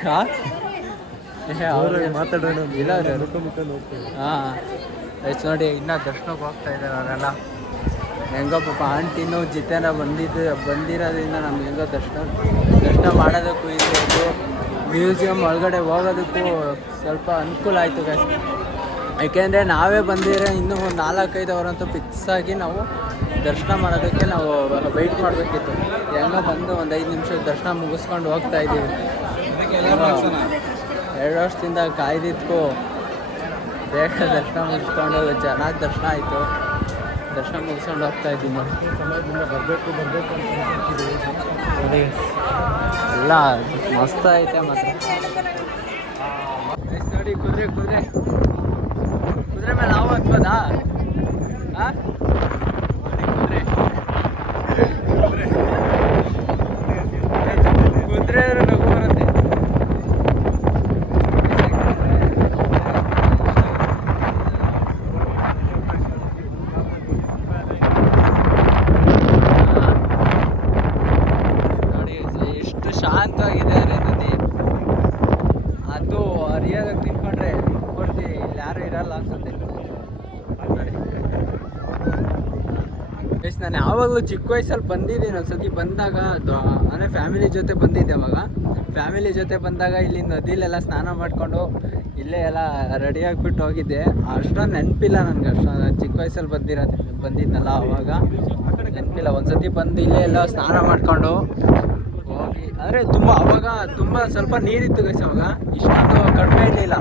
ಹಾಂ ಮಾತಾಡೋಣ ಇಲ್ಲ ಹಾಂ ಗೈಸ್. ನೋಡಿ ಇನ್ನೂ ದರ್ಶನಕ್ಕೆ ಹೋಗ್ತಾ ಇದ್ದಾರೆ ಅವರೆಲ್ಲ. ಹೆಂಗೋ ಪಾಪ ಆಂಟಿನೂ ಜಿತೇನ ಬಂದಿರೋದ್ರಿಂದ ನಮ್ಗೆ ಹೆಂಗೋ ದರ್ಶನ ಮಾಡೋದಕ್ಕೂ ಇದು ಮ್ಯೂಸಿಯಂ ಒಳಗಡೆ ಹೋಗೋದಕ್ಕೂ ಸ್ವಲ್ಪ ಅನುಕೂಲ ಆಯಿತು ಗೈಸ್. ಯಾಕೆಂದರೆ ನಾವೇ ಬಂದಿರೋ ಇನ್ನೂ 4-5 ಅವರಂತೂ ಫಿಕ್ಸ್ ಆಗಿ ನಾವು ದರ್ಶನ ಮಾಡೋದಕ್ಕೆ ನಾವು ವೆಯ್ಟ್ ಮಾಡಬೇಕಿತ್ತು. ಹೆಂಗೋ ಬಂದು ಒಂದು 5 ನಿಮಿಷಕ್ಕೆ ದರ್ಶನ ಮುಗಿಸ್ಕೊಂಡು ಹೋಗ್ತಾ ಇದ್ದೀವಿ. 2 ವರ್ಷದಿಂದ ಕಾಯ್ದಿದ್ದಕ್ಕೂ ಬೇಗ ದರ್ಶನ ಮುಗಿಸ್ಕೊಂಡು ಚೆನ್ನಾಗಿ ದರ್ಶನ ಆಯಿತು. ದರ್ಶನ ಮುಗಿಸ್ಕೊಂಡು ಹೋಗ್ತಾ ಇದ್ದೀನಿ ನೋಡಿ. ಸಮಯದಿಂದ ಬರಬೇಕು ನೋಡಿ ಎಲ್ಲ ಮಸ್ತ್ ಐತೆ ಮಾತ್ರ. ನೋಡಿ ಕುದುರೆ ಕುದುರೆ ಕುದುರೆ ಮೇಲೆ ನಾವು ಹತ್ಬೋದಾ? ಹಾಂ ಕುದುರೆ ಕುದುರೆ ನಗು ಬರುತ್ತೆ. ನೋಡಿ ಎಷ್ಟು ಶಾಂತವಾಗಿದೆ ಅಂದರೆ ನದಿ. ಅದು ಹರಿಯೋದಕ್ಕೆ ನಿಂತ್ಕೊಂಡ್ರೆ ಪೂರ್ತಿ ಇಲ್ಲಿ ಯಾರು ಇರಲ್ಲ ಅನ್ಸುತ್ತೆ. ನಾನು ಯಾವಾಗಲೂ ಚಿಕ್ಕ ವಯಸ್ಸಲ್ಲಿ ಬಂದಿದ್ದೀನಿ ಒಂದ್ಸತಿ. ಬಂದಾಗ ಅಂದರೆ ಫ್ಯಾಮಿಲಿ ಜೊತೆ ಬಂದಿದ್ದೆ. ಅವಾಗ ಫ್ಯಾಮಿಲಿ ಜೊತೆ ಬಂದಾಗ ಇಲ್ಲಿ ನದಿಲೆಲ್ಲ ಸ್ನಾನ ಮಾಡಿಕೊಂಡು ಇಲ್ಲೇ ಎಲ್ಲ ರೆಡಿ ಆಗಿಬಿಟ್ಟು ಹೋಗಿದ್ದೆ. ಅಷ್ಟೊಂದು ನೆನಪಿಲ್ಲ ನನಗೆ. ಅಷ್ಟೊಂದು ಚಿಕ್ಕ ವಯಸ್ಸಲ್ಲಿ ಬಂದಿದ್ನಲ್ಲ ಅವಾಗ ನೆನಪಿಲ್ಲ. ಒಂದ್ಸತಿ ಬಂದು ಇಲ್ಲೇ ಎಲ್ಲ ಸ್ನಾನ ಮಾಡಿಕೊಂಡು ಹೋಗಿ, ಅಂದರೆ ಅವಾಗ ತುಂಬ ಸ್ವಲ್ಪ ನೀರಿತ್ತು ಗೈಸ್. ಅವಾಗ ಇಷ್ಟೊಂದು ಕಡಿಮೆ ಇರಲಿಲ್ಲ.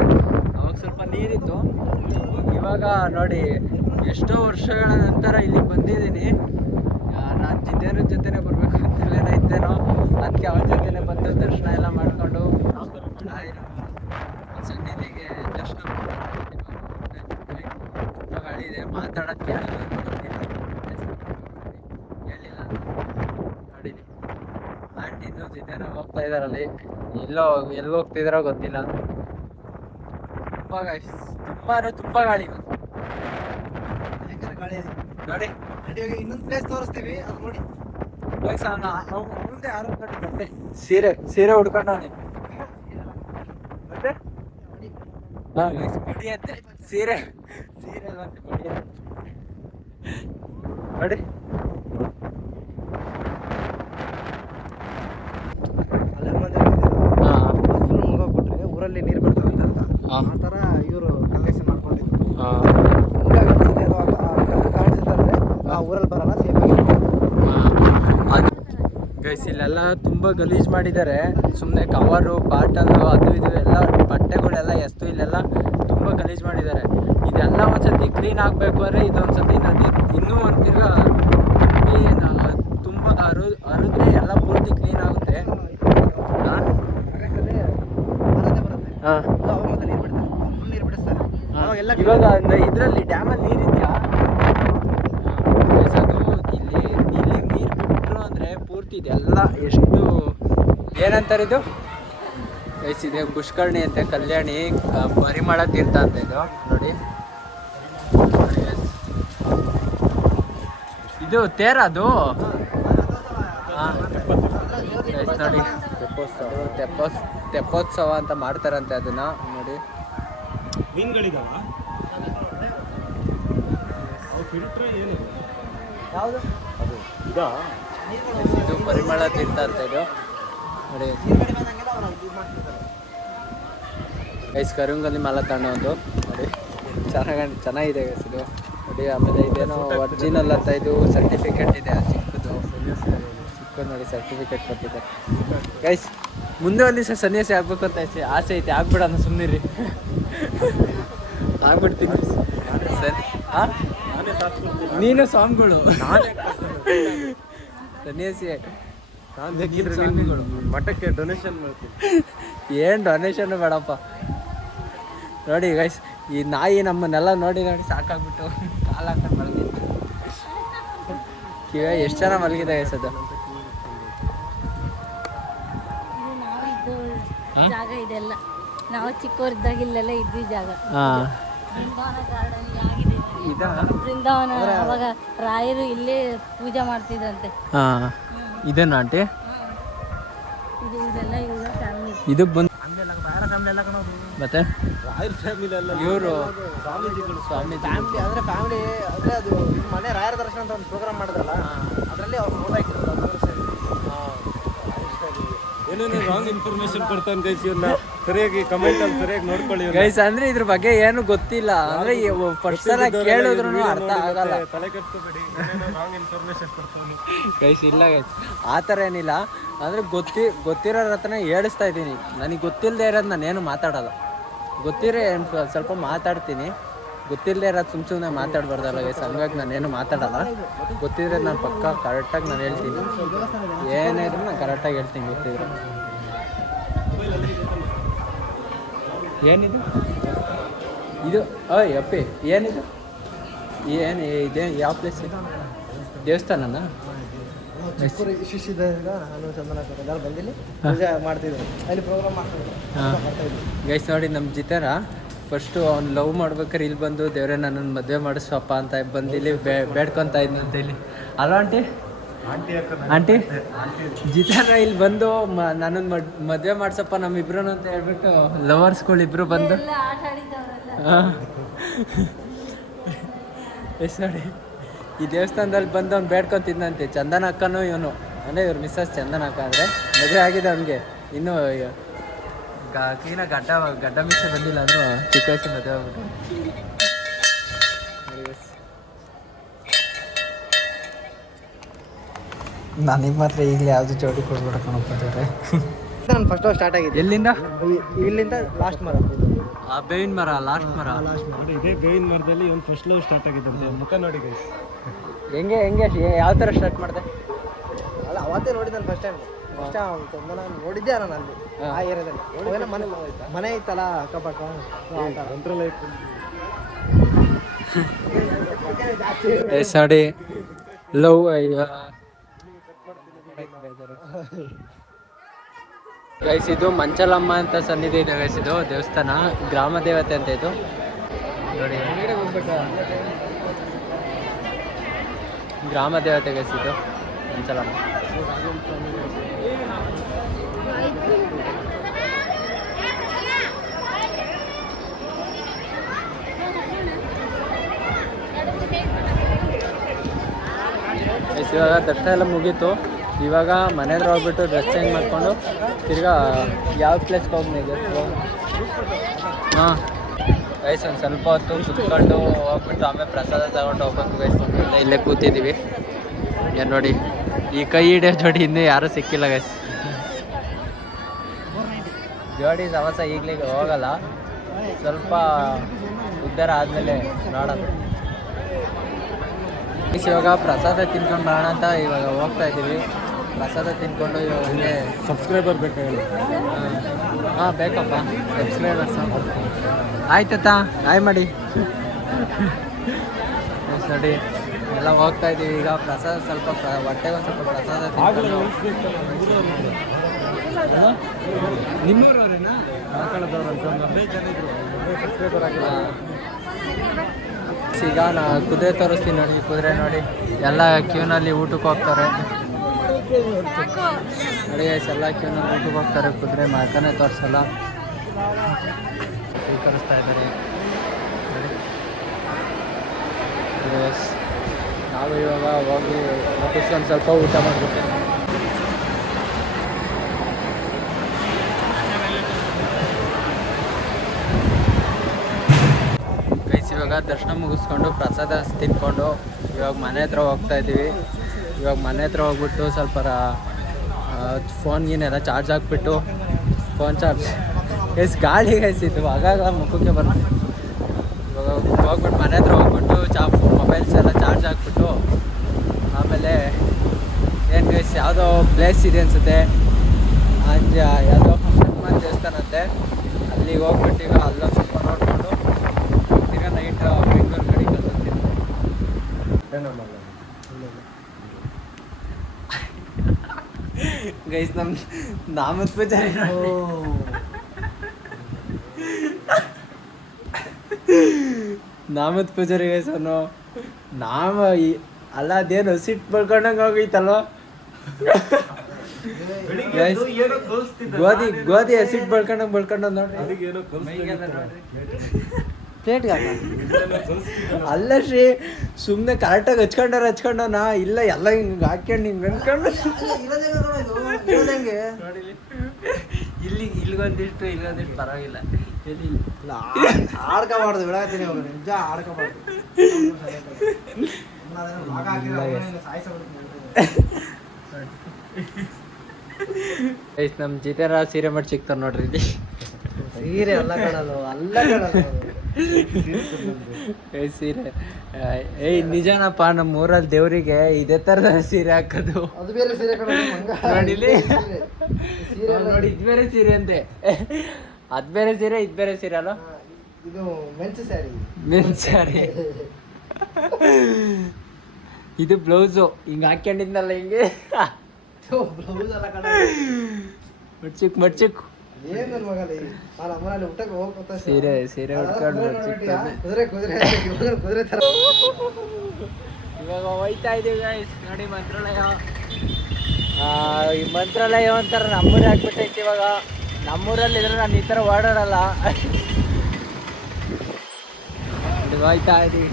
ಅವಾಗ ಸ್ವಲ್ಪ ನೀರಿತ್ತು. ಇವಾಗ ನೋಡಿ ಎಷ್ಟೋ ವರ್ಷಗಳ ನಂತರ ಇಲ್ಲಿ ಬಂದಿದ್ದೀನಿ. ನಾನು ಜಿದ್ದೇನ ಜೊತೆನೇ ಬರಬೇಕು ಅಂತೆಲ್ಲ ಇದ್ದೇನೋ, ಅದಕ್ಕೆ ಅವನ ಜೊತೆನೇ ಬಂದು ದರ್ಶನ ಎಲ್ಲ ಮಾಡಿಕೊಂಡು ಸನ್ನಿಧಿಗೆ ದರ್ಶನ ಗಾಳಿದೆ ಮಾತಾಡೋಕ್ಕೆ ಹೇಳಿಲ್ಲ ನೋಡಿದ್ದೀನಿ. ಆಂಟಿನೂ ಜಿದ್ದೇನ ಹೋಗ್ತಾ ಇದ್ದಾರಲ್ಲಿ. ಎಲ್ಲಿ ಹೋಗ್ತಿದ್ದಾರೋ ಗೊತ್ತಿಲ್ಲ. ತುಂಬ ಗಾಳಿ ನೋಡಿ. ಇನ್ನೊಂದು ಪ್ಲೇಸ್ ತೋರಿಸ್ತೀವಿ, ಅದು ನೋಡಿ. ಮುಂದೆ ಯಾರು ಸೀರೆ ಉಡ್ಕೊಂಡವನೆ ಮತ್ತೆ ಅಂತೆ ಸೀರೆ ನೋಡಿ. ಮುಗೋಗ್ಬಿಟ್ರೆ ಊರಲ್ಲಿ ನೀರು ಬರ್ತದೆ ಅಂತ ಆ ಥರ ಇವರು ಕಲೆಕ್ಷನ್ ಮಾಡ್ಕೊಂಡಿದ್ರು. ಆ ಊರಲ್ಲಿ ಬರಲ್ಲ, ಸೇಫ್ ಆಗಿ. ಗೈಸ್ ಇಲ್ಲೆಲ್ಲ ತುಂಬ ಗಲೀಜು ಮಾಡಿದ್ದಾರೆ. ಸುಮ್ಮನೆ ಕವರು ಬಾಟಲು ಅದು ಇದು ಎಲ್ಲ ಬಟ್ಟೆಗಳೆಲ್ಲ ಎಸ್ತು ಇಲ್ಲೆಲ್ಲ ತುಂಬ ಗಲೀಜು ಮಾಡಿದ್ದಾರೆ. ಇದೆಲ್ಲ ಒಂದ್ಸತಿ ಕ್ಲೀನ್ ಆಗಬೇಕು ಅಂದರೆ ಇದೊಂದ್ಸತಿ ನದಿ ಇನ್ನೂ ಒಂದು ತಿರ್ಗಾ ತುಂಬ ಹರಿದ್ರೆ ಎಲ್ಲ ಪೂರ್ತಿ ಕ್ಲೀನ್ ಆಗುತ್ತೆ. ಇವಾಗ ಇದರಲ್ಲಿ ಡ್ಯಾಮಲ್ಲಿ ನೀರಿದೆಯಾ? ಇಲ್ಲಿ ನೀರು ಬಿಟ್ಟರು ಅಂದರೆ ಪೂರ್ತಿ ಇದೆಲ್ಲ ಎಷ್ಟು ಏನಂತಾರೆ ಇದು ಗೈಸ್, ಇದೆ ಪುಷ್ಕರಣಿ ಅಂತೆ, ಕಲ್ಯಾಣಿ ಪರಿಮಳ ತೀರ್ಥ ಅಂತ ಇದು ನೋಡಿ. ಇದು ತೇರದು ನೋಡಿ. ತೆಪ್ಪೋತ್ಸವ ಅಂತ ಮಾಡ್ತಾರಂತೆ ಅದನ್ನ ನೋಡಿ. ಇದು ಪರಿಮಳ ತೀರ್ಥ ಅಂತ ಇದು ನೋಡಿ. ಗೈಸ್ ಕರುಂಗಲ್ಲಿ ಮಾಲ ತಗೊಂಡು ನೋಡಿ, ಚೆನ್ನಾಗಿದೆ ಗೈಸ್ ಇದು ನೋಡಿ. ಆಮೇಲೆ ಇದೇನೋ ಒರಿಜಿನಲ್ ಅಂತ ಇದು ಸರ್ಟಿಫಿಕೇಟ್ ಇದೆ ಚಿಕ್ಕದು ನೋಡಿ, ಸರ್ಟಿಫಿಕೇಟ್ ಕೊಟ್ಟಿದೆ ಗೈಸ್. ಮುಂದೆ ಒಂದು ದಿವಸ ಸನ್ಯಾಸಿ ಆಗ್ಬೇಕು ಅಂತ ಆಸೆ ಐತೆ. ಆಗ್ಬಿಡೋಣ ಸುಮ್ಮನಿರಿ, ಆಗ್ಬಿಡ್ತೀನಿ ಸರಿ. ನೀನು ಸ್ವಾಮಿಗಳು, ಸನ್ಯಾಸಿ ನಾನು ಬೇಕಿದ್ರೆ ಮಠಕ್ಕೆ ಡೊನೇಷನ್ ಮಾಡ್ತೀನಿ. ಏನು ಡೊನೇಷನ್ ಬೇಡಪ್ಪ. ನೋಡಿ ಗೈಸ್, ಈ ನಾಯಿ ನಮ್ಮನ್ನೆಲ್ಲ ನೋಡಿ ಸಾಕಾಗ್ಬಿಟ್ಟು ಕಾಲು ಹಾಕೊಂಡು ಮಲಗಿತ್ತು. ಎಷ್ಟು ಜನ ಮಲಗಿದೆ ಗೈಸ್ ಅದು. ಜಾಗ ಇದೆಲ್ಲ ನಾವು ಚಿಕ್ಕವರಿದ್ದಾಗ ಇಲ್ಲೆಲ್ಲ ಇದ್ವಿ ಜಾಗ. ಬೃಂದಾವನ ಅವಾಗ ರಾಯರು ಇಲ್ಲೇ ಪೂಜೆ ಮಾಡ್ತಿದ್ರಂತೆ. ಇದೇನು ಆಂಟಿ? ಇದೆಲ್ಲ ಇವ್ರ ಫ್ಯಾಮಿಲಿ. ಇದು ಬಂದು ಮತ್ತೆ ಇವರು ಸ್ವಾಮೀಜಿ ಅಂದ್ರೆ ಫ್ಯಾಮಿಲಿ ಅಂದ್ರೆ ಅದು ಮನೆ ರಾಯರ ದರ್ಶನ ಅಂತ ಒಂದು ಪ್ರೋಗ್ರಾಮ್ ಮಾಡಿದ್ರಲ್ಲ, ಅದರಲ್ಲಿ ಅವ್ರು ಫೋಟೋ ಹಾಕಿರೋದು. ಏನೇನು ರಾಂಗ್ ಇನ್ಫಾರ್ಮೇಶನ್ ಕೊಡ್ತಾನೆ ಗೈಸ್. ಇವನ್ನ ಸರಿಯಾಗಿ ಕಮೆಂಟ್ ಅಲ್ಲಿ ಸರಿಯಾಗಿ ನೋಡ್ಕೊಳ್ಳಿ ಗೈಸ್. ಅಂದ್ರೆ ಇದ್ರ ಬಗ್ಗೆ ಏನು ಗೊತ್ತಿಲ್ಲ, ಅಂದ್ರೆ ಫಸ್ಟ್ ಸಲ ಕೇಳಿದ್ರು ಅರ್ಥ ಆಗಲ್ಲ. ತಲೆ ಕೆಡಿಸ್ಕೋಬೇಡಿ, ರಾಂಗ್ ಇನ್ಫಾರ್ಮೇಶನ್ ಕೊಡ್ತಾನೆ ಗೈಸ್. ಇಲ್ಲ ಗೈಸ್, ಆ ಥರ ಏನಿಲ್ಲ. ಅಂದರೆ ಗೊತ್ತಿರೋರ ಹತ್ರನೇ ಹೇಳಿಸ್ತಾ ಇದ್ದೀನಿ. ನನಗೆ ಗೊತ್ತಿಲ್ಲದೆ ಇರೋದು ನಾನೇನು ಮಾತಾಡೋಲ್ಲ. ಗೊತ್ತಿರೇ ಸ್ವಲ್ಪ ಮಾತಾಡ್ತೀನಿ, ಗೊತ್ತಿಲ್ಲದೆ ಇರೋದು ಸುಮ್ಮನೆ ಮಾತಾಡ್ಬಾರ್ದಲ್ಲ ಗೈಸ್, ಹಂಗಾಗಿ ನಾನೇನು ಮಾತಾಡಲ್ಲ. ಗೊತ್ತಿದ್ರೆ ನಾನು ಪಕ್ಕ ಕರೆಕ್ಟಾಗಿ ನಾನು ಹೇಳ್ತೀನಿ, ಏನೇ ಇದ್ರೂ ನಾನು ಕರೆಕ್ಟಾಗಿ ಹೇಳ್ತೀನಿ ಗೊತ್ತಿದ್ರೆ. ಏನಿದು ಇದು ಓಯ್ ಅಪ್ಪಿ, ಏನಿದು ಏನು ಇದೇ ಯಾವ ಪ್ಲೇಸ್ ಇದು? ದೇವಸ್ಥಾನನಾ? ಶಿಷ್ಯದಾಗ ನಾನು ಚಂದನ ಎಲ್ಲರೂ ಬಂದಿಲ್ಲಿ ಪೂಜೆ ಮಾಡ್ತಿದ್ರು, ಅಲ್ಲಿ ಪ್ರೋಗ್ರಾಮ್ ಮಾಡ್ತಿದ್ರು. ಗೈಸ್ ನೋಡಿ, ನಮ್ಮ ಜಿತೇರ ಫಸ್ಟು ಅವ್ನು ಲವ್ ಮಾಡ್ಬೇಕಾದ್ರೆ ಇಲ್ಲಿ ಬಂದು ದೇವ್ರೆ ನನ್ನನ್ನು ಮದುವೆ ಮಾಡಿಸ್ವಪ್ಪ ಅಂತ ಬಂದು ಇಲ್ಲಿ ಬೇಡ್ಕೊತಾ ಇದ್ನಂತ ಇಲ್ಲಿ. ಅಲ್ವಾ ಆಂಟಿ? ಆಂಟಿ ಜಿತೇರ ಇಲ್ಲಿ ಬಂದು ನನ್ನನ್ನು ಮದುವೆ ಮಾಡ್ಸಪ್ಪ ನಮ್ಮಿಬ್ರು ಅಂತ ಹೇಳ್ಬಿಟ್ಟು ಲವರ್ಸ್ಗಳಿಬ್ರು ಬಂದು ಎಲ್ಲ ಆಟ ಆಡಿದ್ದವರೆಲ್ಲ. ಹಾಂ ಎಸ್ ನೋಡಿ, ಈ ದೇವಸ್ಥಾನದಲ್ಲಿ ಬಂದು ಅವ್ನು ಬೇಡ್ಕೊತಿದ್ನಂತೆ. ಚಂದನ ಅಕ್ಕನೂ ಇವನು ಅಂದರೆ ಇವ್ರ ಮಿಸ್ಸಸ್ ಚಂದನ ಅಕ್ಕ ಅಂದರೆ ಮದುವೆ ಆಗಿದೆ ಅವ್ನಿಗೆ. ಇನ್ನೂ ಕ್ಲೀನ ಗಡ್ಡ ಮಿಸ್ ಬಂದಿಲ್ಲ ಅಂದರೂ ಚಿಕ್ಕ ವಯಸ್ಸು ಮದುವೆ ಆಗ್ಬಿಟ್ಟು. ನನಗೆ ಮಾತ್ರ ಈಗಲೇ ಯಾವುದು ಜೋಡಿ ಕೊಡ್ಬೇಡ ಕಣಪ್ಪಿದ್ದಾರೆ. ನಾನು ಫಸ್ಟ್ ಸ್ಟಾರ್ಟ್ ಆಗಿದೆ ಎಲ್ಲಿಂದ? ಇಲ್ಲಿಂದ ಲಾಸ್ಟ್ ಮರ, ಆ ಬೇವಿನ ಮರ ಲಾಸ್ಟ್ ಮರ. ಇದೇ ಬೇವಿನ ಮರದಲ್ಲಿ ಒಂದು ಫಸ್ಟ್ ಲವ್ ಸ್ಟಾರ್ಟ್ ಆಗಿದ್ದಂತೆ. ಮುಖ ನೋಡಿ ಗೈಸ್, ಹೆಂಗೆ ಯಾವ ಥರ ಸ್ಟಾರ್ಟ್ ಮಾಡಿದೆ? ಅಲ್ಲ ಅವತ್ತೇ ನೋಡಿ ನಾನು ಫಸ್ಟ್ ಟೈಮ್ ನಾನು ನೋಡಿದ್ದೆ ನಾನು ಅಲ್ಲಿ ಆ ಏರಿಯಾದಲ್ಲಿ. ಮನೆ ಇತ್ತಲ್ಲ ಅಕ್ಕಪಕ್ಕ, ಎಸ್ ನೋಡಿ ಲವ್. ಗೈಸ್ ಇದು ಮಂಚಲಮ್ಮ ಅಂತ ಸನ್ನಿಧಿ ಇದೆ ಗೈಸ್, ಇದು ದೇವಸ್ಥಾನ, ಗ್ರಾಮ ದೇವತೆ ಅಂತ ಇದು ನೋಡಿ. ಗ್ರಾಮ ದೇವತೆ ಗೈಸ್ ಇದು ಮಂಚಲಮ್ಮ. ಇವಾಗ ದರ್ಶನ ಎಲ್ಲ ಮುಗೀತು. ಇವಾಗ ಮನೆ ಹತ್ರ ಹೋಗ್ಬಿಟ್ಟು ಡ್ರೆಸ್ ಚೇಂಜ್ ಮಾಡಿಕೊಂಡು ತಿರ್ಗಾ ಯಾವ ಪ್ಲೇಸ್ಗೆ ಹೋಗ್ಬೇಕು? ಹಾಂ ಗೈಸ್ ಒಂದು ಸ್ವಲ್ಪ ಹೊತ್ತು ಕುತ್ಕೊಂಡು ಹೋಗ್ಬಿಟ್ಟು ಆಮೇಲೆ ಪ್ರಸಾದ ತಗೊಂಡು ಹೋಗ್ಬೇಕು ಗೈಸ್. ಇಲ್ಲೇ ಕೂತಿದ್ದೀವಿ. ಏನು ನೋಡಿ, ಈ ಕೈ ಹಿಡಿಯೋ ಜೋಡಿ ಇನ್ನೂ ಯಾರೂ ಸಿಕ್ಕಿಲ್ಲ ಗೈಸ್. ಜೋಡಿ ಸವಾಸ ಈಗಲೇ ಹೋಗಲ್ಲ, ಸ್ವಲ್ಪ ಉದ್ಧಾರ ಆದಮೇಲೆ ನೋಡೋದು. ಇವಾಗ ಪ್ರಸಾದ ತಿನ್ಕೊಂಡು ಬರೋಣ ಅಂತ ಇವಾಗ ಹೋಗ್ತಾ ಇದ್ದೀವಿ. ಪ್ರಸಾದ ತಿನ್ಕೊಂಡು ಇವಾಗ ಹಂಗೆ ಸಬ್ಸ್ಕ್ರೈಬರ್ ಬೇಕಾಗಿಲ್ಲ. ಹಾಂ ಬೇಕಪ್ಪ ಸಬ್ಸ್ಕ್ರೈಬರ್ಸು. ಆಯ್ತಾ ಹಾಯ್ ಮಾಡಿ ನೋಡಿ. ಎಲ್ಲ ಹೋಗ್ತಾ ಇದ್ದೀವಿ ಈಗ. ಪ್ರಸಾದ ಸ್ವಲ್ಪ ಹೊಟ್ಟೆಗೆ ಒಂದು ಸ್ವಲ್ಪ ಪ್ರಸಾದ ತಿನ್ಕೊಂಡು. ನಿಮ್ಮೂರವ್ರೇನಾ? ಸಬ್ಸ್ಕ್ರೈಬರ್ ಆಗಿಲ್ಲ. ಈಗ ನಾ ಕುದುರೆ ತೋರಿಸ್ತೀನಿ ನೋಡಿ. ಕುದುರೆ ನೋಡಿ, ಎಲ್ಲ ಕ್ಯೂನಲ್ಲಿ ಊಟಕ್ಕೆ ಹೋಗ್ತಾರೆ ನೋಡಿ. ಎಲ್ಲ ಕ್ಯೂನಲ್ಲಿ ಊಟಕ್ಕೆ ಹೋಗ್ತಾರೆ. ಕುದುರೆ ಮಾರ್ಕನೇ ತೋರಿಸಲ್ಲ, ಸ್ವೀಕರಿಸ್ತಾ ಇದ್ದಾರೆ ನೋಡಿ. ನಾವು ಇವಾಗ ಹೋಗಿ ಮುಗಿಸ್ಕೊಂಡು ಸ್ವಲ್ಪ ಊಟ ಮಾಡಿಬಿಟ್ಟು ಇವಾಗ ದರ್ಶನ ಮುಗಿಸ್ಕೊಂಡು ಪ್ರಸಾದ ತಿನ್ಕೊಂಡು ಇವಾಗ ಮನೆ ಹತ್ರ ಹೋಗ್ತಾ ಇದ್ದೀವಿ. ಇವಾಗ ಮನೆ ಹತ್ರ ಹೋಗ್ಬಿಟ್ಟು ಸ್ವಲ್ಪ ಫೋನ್ಗೇನೆಲ್ಲ ಚಾರ್ಜ್ ಹಾಕ್ಬಿಟ್ಟು, ಫೋನ್ ಚಾರ್ಜ್ ಗಾಳಿ ಇದು ಆಗಾಗ ಮುಖಕ್ಕೆ ಬರುತ್ತೆ. ಇವಾಗ ಹೋಗ್ಬಿಟ್ಟು ಮನೆ ಹತ್ರ ಹೋಗ್ಬಿಟ್ಟು ಮೊಬೈಲ್ಸ್ ಎಲ್ಲ ಚಾರ್ಜ್ ಹಾಕ್ಬಿಟ್ಟು ಆಮೇಲೆ ಏನು ಗೈಸ್ ಯಾವುದೋ ಪ್ಲೇಸ್ ಇದೆ ಅನಿಸುತ್ತೆ, ಯಾವುದೋ ಹನುಮಾನ್ ದೇವಸ್ಥಾನ ಅಂತೆ, ಅಲ್ಲಿಗೆ ಹೋಗ್ಬಿಟ್ಟು ಈಗ ಅಲ್ಲೊಂದು ಸ್ವಲ್ಪ ನೋಡಿಕೊಂಡು ಈಗ ನೈಟ್ ಬೆಂಗಳೂರು ಕಡೆ ಕಲ್ತೀನಿ. ಗೈಸ್ ನಮ್ಮ ನಾಮದ ಪೂಜಾರಿ ನಾಮದ ಪೂಜಾರಿ ಗೈಸ್ ಅವನು. ನಾಮ ಅಲ್ಲ ಅದೇನು ಸಿಟ್ಟು ಬಳ್ಕೊಂಡಂಗೆ ಹೋಗೈತಲ್ವ ಗೈಸ್. ಗೋಧಿ ಹಸಿಟ್ಟು ಬಳ್ಕೊಂಡಂಗೆ ನೋಡ್ರಿ. ಪ್ಲೇಟ್ಗೆ ಅಲ್ಲ ಶ್ರೀ, ಸುಮ್ಮನೆ ಕರೆಕ್ಟಾಗಿ ಹಚ್ಕೊಂಡವ್ನ ಇಲ್ಲ, ಎಲ್ಲ ಹಿಂಗೆ ಹಾಕ್ಯಂಡು ಹಿಂಗೆ ಅನ್ಕೊಂಡು ಇಲ್ಲಿಗೊಂದಿಷ್ಟು ಇಲ್ಲೊಂದಿಷ್ಟು ಪರವಾಗಿಲ್ಲ. ಆಡ್ಕೋಬಾರ್ದು, ಬಿಡಾತೀನಿ ನಿಜ ಆಡ್ಕೋಬಾರ್ದು. ನಮ್ಮ ಜಿತೇರ ಸೀರೆ ಮಾಡಿ ಸಿಗ್ತಾರೆ ನೋಡ್ರಿ ಇಲ್ಲಿ. ಸೀರೆ ಅಲ್ಲ ಕಣಲು ಅಲ್ಲ ಕಣಲು ಸೀರೆ ಏಯ್ ನಿಜನಪ್ಪ ನಮ್ಮ ಊರಲ್ಲಿ ದೇವರಿಗೆ ಇದೇ ಥರದ ಸೀರೆ ಹಾಕೋದು. ಅದು ಬೇರೆ ಸೀರೆ ಕಣಲು ನೋಡಿಲಿ ನೋಡಿ ಇದು ಬೇರೆ ಸೀರೆ ಅಂತೆ. ಅದು ಬೇರೆ ಸೀರೆ ಇದು ಬೇರೆ ಸೀರೆ ಅಲ್ಲ, ಇದು ಮೆನ್ಸ್ ಸ್ಯಾರಿ. ಮೆನ್ಸ್ ಸ್ಯಾರಿ. ಇದು ಬ್ಲೌಸು ಹಿಂಗೆ ಹಾಕ್ಕೊಂಡಿದ್ನಲ್ಲ ಹಿಂಗೆ ಬ್ಲೌಸ್ ಅಲ್ಲ ಕಣ. ಮಡ್ಚಿಕ್ ಏನ್ ನನ್ ಮಗಲ್ಲಿ ನಾನು ಅಮ್ಮನಲ್ಲಿ ಊಟಕ್ಕೆ ಹೋಗ್ತಾ ಸೀರೆ ಸೀರೆ ಉಟ್ಕೊಂಡು ಕುದುರೆ ಕುದುರೆ ಕುದುರೆ ತರ. ಇವಾಗ ಹೋಯ್ತಾ ಇದೀವಿ guys. ನೋಡಿ ಮಂತ್ರಾಲಯ. ಈ ಮಂತ್ರಾಲಯ ಒಂಥರ ನಮ್ಮೂರೇ ಆಗ್ಬಿಟ್ಟೈತಿ ಇವಾಗ. ನಮ್ಮೂರಲ್ಲಿ ಇದ್ರೆ ನಾನು ಈ ಥರ ಓಡಾಡಲ್ಲ. ಹೋಯ್ತಾ ಇದೀವಿ.